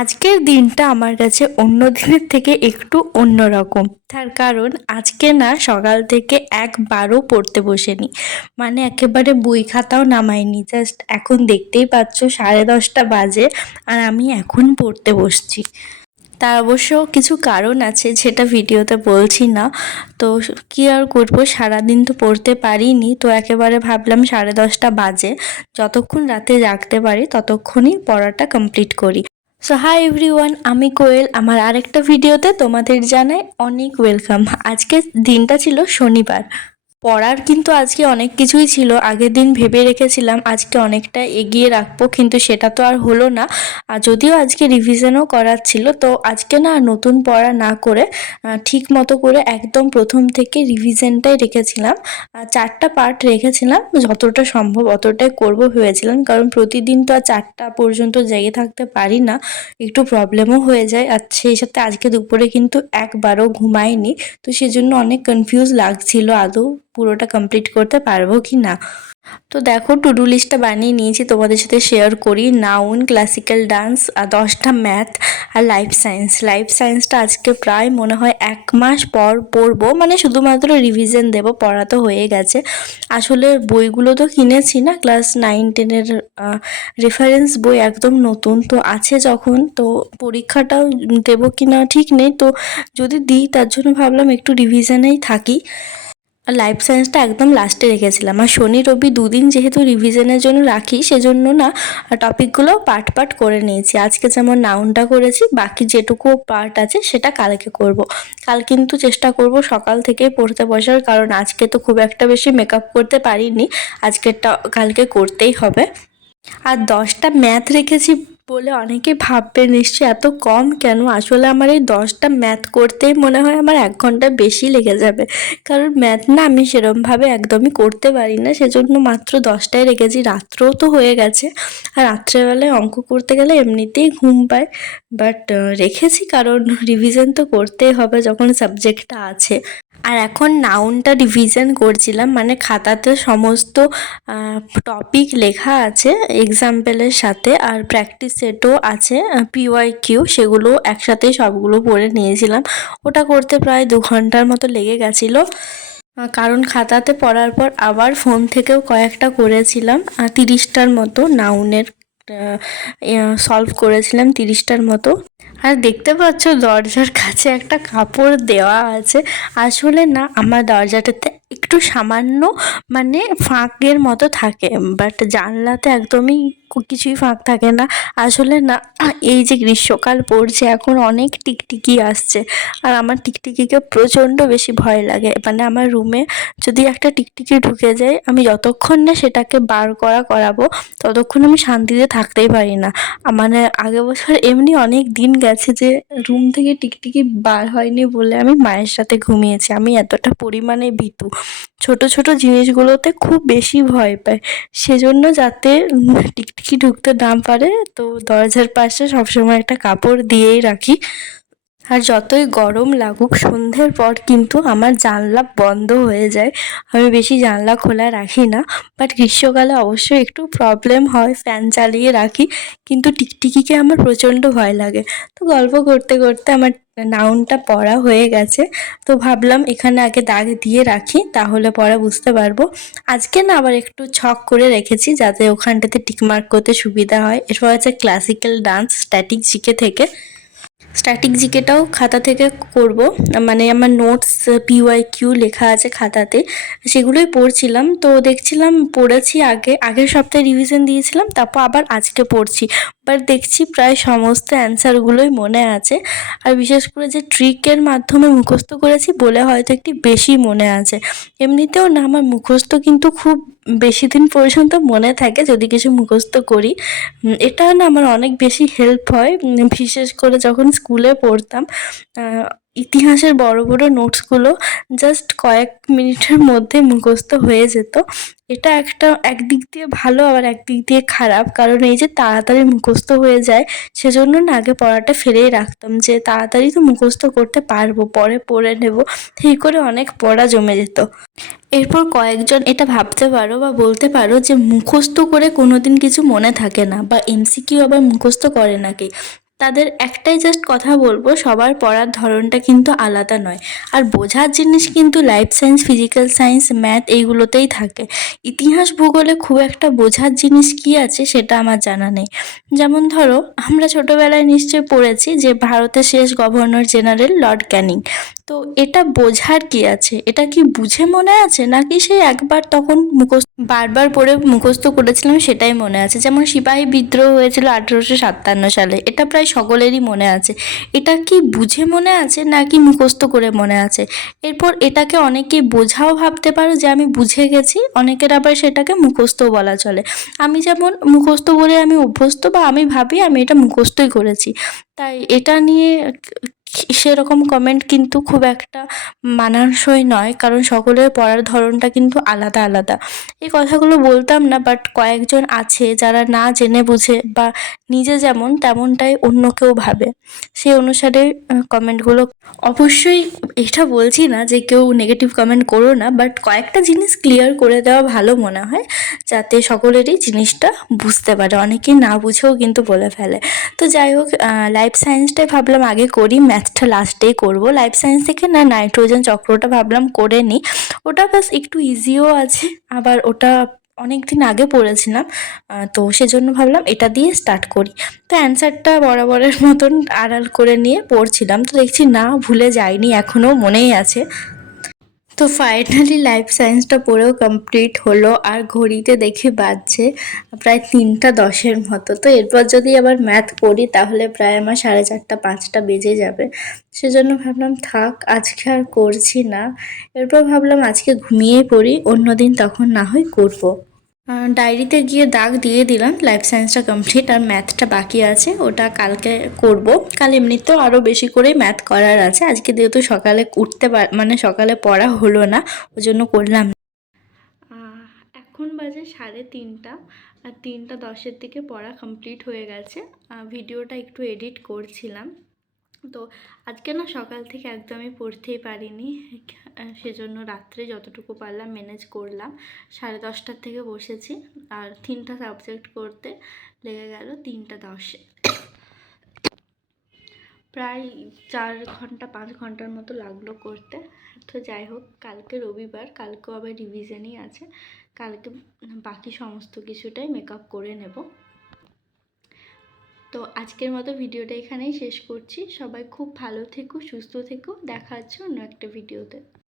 আজকের দিনটা আমার কাছে অন্য দিনের থেকে একটু অন্যরকম। তার কারণ আজকে না সকাল থেকে একবারও পড়তে বসিনি। মানে একেবারে বই খাতাও নামাইনি। জাস্ট এখন দেখতেই পাচ্ছ 10:30 বাজে আর আমি এখন পড়তে বসছি। তার অবশ্য কিছু কারণ আছে যেটা ভিডিওতে বলছি না। তো কি আর করবো, সারাদিন তো পড়তে পারিনি, তো একেবারে ভাবলাম 10:30 বাজে, যতক্ষণ রাতে জাগতে পারি ততক্ষণই পড়াটা কমপ্লিট করি। সো হাই এভরিওয়ান, আমি কোয়েল। আমার আরেকটা ভিডিওতে তোমাদের জানাই অনেক ওয়েলকাম। আজকের দিনটা ছিল শনিবার। পড়ার কিন্তু আজকে অনেক কিছুই ছিল। আগের দিন ভেবে রেখেছিলাম আজকে অনেকটা এগিয়ে রাখবো, কিন্তু সেটা তো আর হলো না। আর যদিও আজকে রিভিশনও করার ছিল, তো আজকে না নতুন পড়া না করে ঠিক মতো করে একদম প্রথম থেকে রিভিশনটাই রেখেছিলাম। 4টা পার্ট রেখেছিলাম, যতটা সম্ভব অতটাই করব ভেবেছিলাম, কারণ প্রতিদিন তো আর 4টা পর্যন্ত জেগে থাকতে পারি না, একটু প্রবলেমও হয়ে যায়। আর সেই সাথে আজকে দুপুরে কিন্তু একবারও ঘুমাইনি, তো সেজন্য অনেক কনফিউজ লাগছিল আদৌ পুরোটা কমপ্লিট করতে পারবো কি না। তো দেখো, টু ডু লিস্টটা বানিয়ে নিয়েছি, তোমাদের সাথে শেয়ার করি। নাউন, ক্লাসিক্যাল ডান্স, আর 10টা ম্যাথ, আর লাইফ সায়েন্স। লাইফ সায়েন্সটা আজকে প্রায় মনে হয় 1 মাস পর পড়বো, মানে শুধুমাত্র রিভিশন দেবো, পড়া তো হয়ে গেছে। আসলে বইগুলো তো কিনেছি না, ক্লাস 9-10-এর রেফারেন্স বই একদম নতুন তো আছে যখন, তো পরীক্ষাটাও দেবো কি না ঠিক নেই, তো যদি দিই তার জন্য ভাবলাম একটু রিভিশনেই থাকি। আর লাইফ সায়েন্সটা একদম লাস্টে রেখেছিলাম। আর শনি রবি দুদিন যেহেতু রিভিশনের জন্য রাখি, সেজন্য না টপিকগুলো পার্ট পার্ট করে নিয়েছি। আজকে যেমন নাউনটা করেছি, বাকি যেটুকু পার্ট আছে সেটা কালকে করব। কাল কিন্তু চেষ্টা করব সকাল থেকেই পড়তে বসার, কারণ আজকে তো খুব একটা বেশি মেকআপ করতে পারিনি, আজকেরটা কালকে করতেই হবে। আর 10টা ম্যাথ রেখেছি বলে অনেকে ভাববে নিশ্চয়ই এত কম কেন। আসলে আমার এই 10টা ম্যাথ করতেই মনে হয় আমার 1 ঘন্টা বেশি লেগে যাবে, কারণ ম্যাথ না আমি সেরমভাবে একদমই করতে পারি না, সেজন্য মাত্র 10টাই রেখেছি। রাত্রেও তো হয়ে গেছে, আর রাত্রেবেলায় অঙ্ক করতে গেলে এমনিতেই ঘুম পায়, বাট রেখেছি কারণ রিভিশন তো করতেই হবে যখন সাবজেক্টটা আছে। আর এখন নাউনটা রিভিশন করছিলাম, মানে খাতাতে সমস্ত টপিক লেখা আছে এক্সাম্পলের সাথে, আর প্র্যাকটিস সেটও আছে, PYQ, সেগুলো একসাথেই সবগুলো পড়ে নিয়েছিলাম। ওটা করতে প্রায় 2 ঘন্টার মতো লেগে গেছিলো, কারণ খাতাতে পড়ার পর আবার ফোন থেকেও কয়েকটা করেছিলাম। 30টার মতো নাউনের সলভ করেছিলাম, 30টার মতো। আর দেখতে পাচ্ছ দরজার কাছে একটা কাপড় দেওয়া আছে। আসলে না আমার দরজাটাতে একটু সামান্য মানে ফাঁকের মতো থাকে, বাট জানলাতে একদমই কিছুই ফাঁক থাকে না। আসলে না এই যে গ্রীষ্মকাল পড়ছে, এখন অনেক টিকটিকি আসছে, আর আমার টিকটিকিকে প্রচণ্ড বেশি ভয় লাগে। মানে আমার রুমে যদি একটা টিকটিকি ঢুকে যায়, আমি যতক্ষণ না সেটাকে বার করাবো ততক্ষণ আমি শান্তিতে থাকতেই পারি না। মানে আগের বছর এমনি অনেক দিন গেছে যে রুম থেকে টিকটিকি বার হয়নি বলে আমি মায়ের সাথে ঘুমিয়েছি। আমি এতটা পরিমাণে ভীতু, ছোট ছোট জিনিসগুলোতে খুব বেশি ভয় পাই, সেজন্য যাতে টিকটিকি ঢুকতে না পারে, তো দরজার পাশে সবসময় একটা কাপড় দিয়েই রাখি। আর যতই গরম লাগুক সন্ধ্যের পর কিন্তু আমার জানলা বন্ধ হয়ে যায়, আমি বেশি জানলা খোলা রাখি না। বাট গ্রীষ্মকালে অবশ্যই একটু প্রবলেম হয়, ফ্যান চালিয়ে রাখি, কিন্তু টিকটিকিকে আমার প্রচণ্ড ভয় লাগে। তো গল্প করতে করতে আমার নাউনটা পড়া হয়ে গেছে, তো ভাবলাম এখানে আগে দাগ দিয়ে রাখি, তাহলে পরে বুঝতে পারবো। আজকে না আবার একটু ছক করে রেখেছি যাতে ওখানটাতে টিকমার্ক করতে সুবিধা হয়। এরপর আছে ক্লাসিক্যাল ডান্স, স্ট্যাটিক জিকে থেকে। স্ট্যাটিক জিকেটাও খাতা থেকে করব, মানে আমার নোটস PYQ লেখা আছে খাতাতে, সেগুলোই পড়ছিলাম। তো দেখছিলাম পড়েছি আগের সপ্তাহে রিভিশন দিয়েছিলাম, তারপর আবার আজকে পড়ছি, বাট দেখছি প্রায় সমস্ত অ্যান্সারগুলোই মনে আছে। আর বিশেষ করে যে ট্রিকের মাধ্যমে মুখস্থ করেছি বলে হয়তো একটু বেশি মনে আছে। এমনিতেও না আমার মুখস্থ কিন্তু খুব বেশি দিন পর্যন্ত মনে থাকে যদি কিছু মুখস্থ করি। এটা না আমার অনেক বেশি হেল্প হয়, বিশেষ করে যখন স্কুলে পড়তাম। ইতিহাসের বড় বড় নোটসগুলো জাস্ট কয়েক মিনিটের মধ্যে মুখস্থ হয়ে যেত। এটা একদিক দিয়ে ভালো, আবার একদিক দিয়ে খারাপ, কারণ এই যে তাড়াতাড়ি মুখস্থ হয়ে যায়, সেজন্য না আগে পড়াটা ফেলেই রাখতাম, যে তাড়াতাড়ি তো মুখস্থ করতে পারবো, পরে পড়ে নেব, এই করে অনেক পড়া জমে যেত। এরপর কয়েকজন এটা ভাবতে পারো বা বলতে পারো যে মুখস্থ করে কোনোদিন কিছু মনে থাকে না, বা MCQ আবার মুখস্থ করে নাকি। তাদের একটাই জাস্ট কথা বলবো, সবার পড়ার ধরনটা কিন্তু আলাদা নয়। আর বোঝার জিনিস কিন্তু life science, physical science, math এইগুলোতেই থাকে। ইতিহাস ভূগোলে খুব একটা বোঝার জিনিস কি আছে সেটা আমার জানা নেই। যেমন ধরো, আমরা ছোটবেলায় নিশ্চয়ই পড়েছি যে ভারতের শেষ গভর্নর জেনারেল লর্ড ক্যানিং। তো এটা বোঝার কি আছে? এটা কি বুঝে মনে আছে, নাকি সেই একবার তখন মুখস্থ বারবার পড়ে মুখস্থ করেছিলাম সেটাই মনে আছে? যেমন সিপাহী বিদ্রোহ হয়েছিল 1857 সালে, এটা প্রায় সকলেরই মনে আছে। এটা কি বুঝে মনে আছে নাকি মুখস্থ করে মনে আছে? এরপর এটাকে অনেকেই বোঝাও ভাবতে পারো যে আমি বুঝে গেছি, অনেকের আবার সেটাকে মুখস্থও বলা চলে। আমি যেমন মুখস্থ বলে আমি অভ্যস্ত, বা আমি ভাবি আমি এটা মুখস্থই করেছি। তাই এটা নিয়ে সেরকম কমেন্ট কিন্তু খুব একটা মানানসই নয়, কারণ সকলের পড়ার ধরনটা কিন্তু আলাদা আলাদা। এই কথাগুলো বলতাম না, বাট কয়েকজন আছে যারা না জেনে বুঝে বা নিজে যেমন তেমনটাই অন্যকেও ভাবে, সেই অনুসারে কমেন্টগুলো। অবশ্যই এটা বলছি না যে কেউ নেগেটিভ কমেন্ট করো না, বাট কয়েকটা জিনিস ক্লিয়ার করে দেওয়া ভালো মনে হয়, যাতে সকলেরই জিনিসটা বুঝতে পারে। অনেকেই না বুঝেও কিন্তু বলে ফেলে। তো যাই হোক, লাইফ সায়েন্সটাই ভাবলাম আগে করি, ম্যাথটা লাস্টেই করব। লাইফ সায়েন্স থেকে না নাইট্রোজেন চক্রটা ভাবলাম করে নিই, ওটা ব্যাস একটু ইজিও আছে, আবার ওটা অনেক দিন আগে পড়েছিলাম। তো সেজন্য ভাবলাম এটা দিয়ে স্টার্ট করি। তো অ্যান্সারটা বরাবরের মতন আড়াল করে নিয়ে পড়ছিলাম, তো দেখছি না ভুলে যাইনি, এখনও মনেই আছে। তো ফাইনালি লাইফ সায়েন্সটা পড়েও কমপ্লিট হলো, আর ঘড়িতে দেখে বাজছে প্রায় 3টা 10-এর মতো। তো এরপর যদি আবার ম্যাথ করি তাহলে প্রায় আমার 4:30 5টা বেজে যাবে। সেজন্য ভাবলাম থাক, আজকে আর করছি না। এরপর ভাবলাম আজকে ঘুমিয়েই পড়ি, অন্যদিন তখন না হয় করবো। ডায়েরিতে গিয়ে দাগ দিয়ে দিলাম লাইফ সায়েন্সটা কমপ্লিট, আর ম্যাথটা বাকি আছে, ওটা কালকে করব। কাল এমনিতেও আরও বেশি করেই ম্যাথ করার আছে, আজকে যেহেতু সকালে মানে সকালে পড়া হলো না, ওই জন্য করলাম না। এখন বাজে 3:30, আর 3টা 10-এর দিকে পড়া কমপ্লিট হয়ে গেছে। ভিডিওটা একটু এডিট করছিলাম। তো আজকে না সকাল থেকে একদমই পড়তেই পারিনি, সেজন্য রাত্রে যতটুকু পারলাম ম্যানেজ করলাম। 10:30টার থেকে বসেছি, আর 3টা সাবজেক্ট করতে লেগে গেল 3টা 10। প্রায় 4 ঘন্টা 5 ঘন্টার মতো লাগলো করতে। তো যাই হোক, কালকে রবিবার, কালকেও আবার রিভিশনই আছে, কালকে বাকি সমস্ত কিছুটাই মেকআপ করে নেব। তো আজকের মতো ভিডিওটা এখানেই শেষ করছি। সবাই খুব ভালো থেকো, সুস্থ থেকো, দেখা হচ্ছে অন্য একটা ভিডিওতে।